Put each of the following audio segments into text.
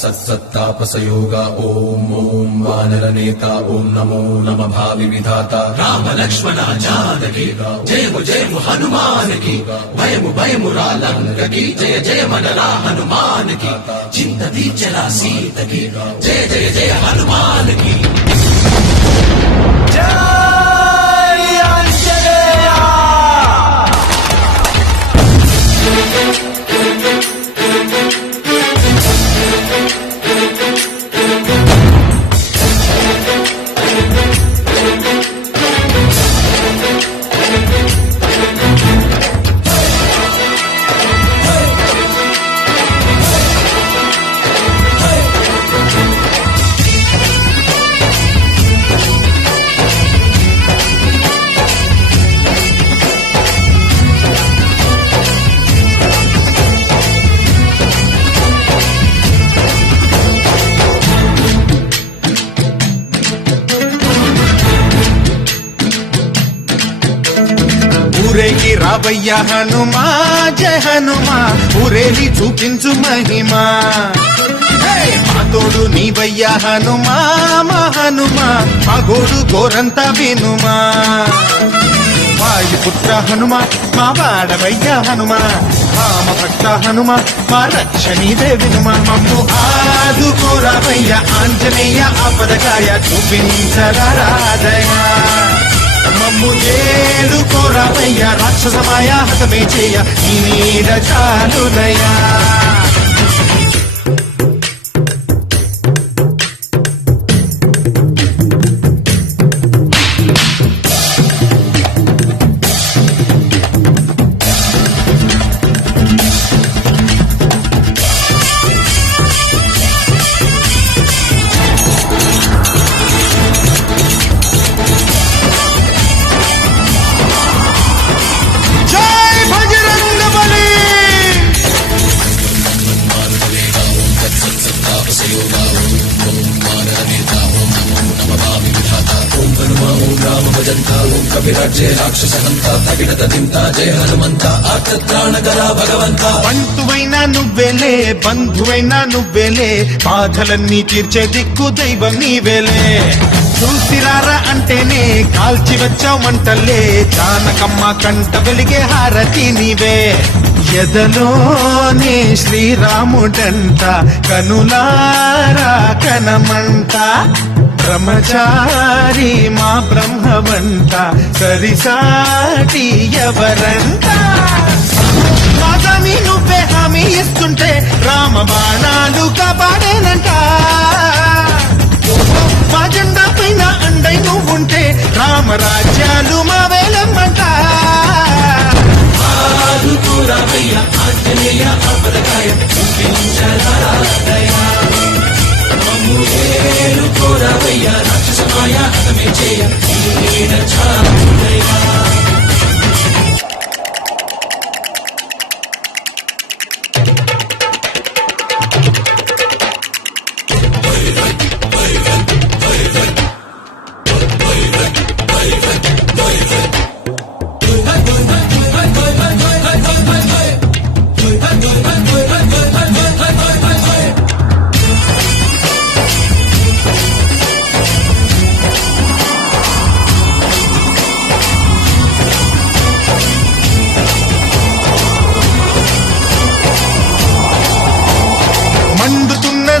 सत्सत्तापसयोग ओम ओम वानर नेता ओम नमो नम भावि विधाता राम लक्ष्मण जानकी जय हनुमान की भयमु रालंक की जय जय मनरा हनुमान की चिंत दीचला सीत की जय जय हनुमान की ఊరేగి రావయ్య హనుమా జయ హనుమా ఊరేగి చూపించు మహిమా మా తోడు నీవయ్య హనుమా మా హనుమా మా గోడు గోరంతా వినుమా వాయుపుత్ర హనుమా మా వాడవయ్య హనుమా రామ భక్త హనుమా మా రక్షణీదే వినుమా మమ్ము ఆదుకోరావయ్య ఆంజనేయ ఆపదకాయ చూపించరాదయ మమ్ము ఏలుకోరావయ్య రాక్షసమాయ హతమే చేయ నీ నీడ చాలునయా जय हनुमंत आर्तत्राणकरा भगवंत బంటువైనా నువ్వేలే బంధువైనా నువ్వేలే బాధలన్నీ తీర్చే దిక్కు దైవం నీవేలే చూసిరారా అంటేనే కాల్చి వచ్చావు మంటల్లే జానకమ్మ కంట వెలిగే హారతి నీవే ఎదలోనే శ్రీరాముడంట కనులారా కనమంట బ్రహ్మచారి మా బ్రహ్మవంట సరిసాటి ఎవరంట మాదామి నువ్వే హామీ ఇస్తుంటే రామ బాణాలు కాపాడేనంట మా జెండా పైన అండై నువ్వుంటే రామరాజ్యాలు మా వేలమ్మంట ఆంజనేయ అపదకాయ చూపించరాదయ మమ్ము ఏలుకోరావయ్య రాక్షసమాయ హతమే చేయ నీడ చాలునయా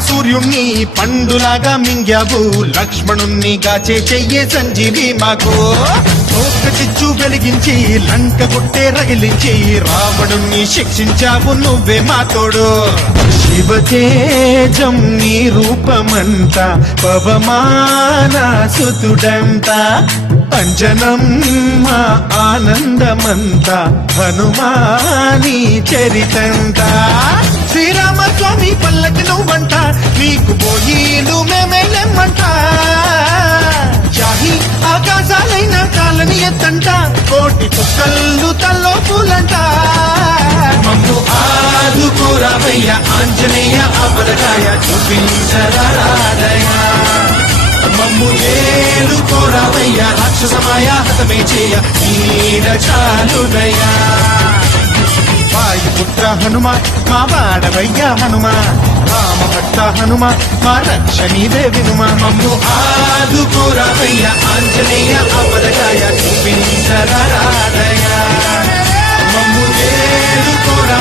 సూర్యుణ్ణి పండులాగా మింగావు లక్ష్మణుణ్ణి గాచే చెయ్యే సంజీవి మాకు ఒక్క చిచ్చు వెలిగించి లంక కొట్టే రగిలించి రావణుణ్ణి శిక్షించావు నువ్వే మాతోడు శివతేజం నీ రూపమంత పవమాన సుతుడంత అంజనం మా ఆనందమంత హనుమాని చరితంత శ్రీరామస్వామి పల్లకి నువ్వంట నీకు పోయిలు మేమేలేమంట చాహి ఆకాశాలైన కాలని ఎత్తంట కోటి చుక్కళ్ళు తల్లో పూలంట మమ్ము ఆదుకోరావయ్య ఆంజనేయ ఆపదకాయ చూపించరాదయ మమ్ము ఏలుకోరావయ్య రాక్షసమాయ హతమే చేయ నీడ చాలునయా వాయుపుత్ర హనుమ మా వాడవయ్య హనుమ రామ భక్త హనుమ మా రక్షణీదే వినుమ మమ్ము ఆదుకోరామయ్య ఆంజనేయ ఆపదకాయ చూపించరాదయ మమ్ము ఏడుకోరా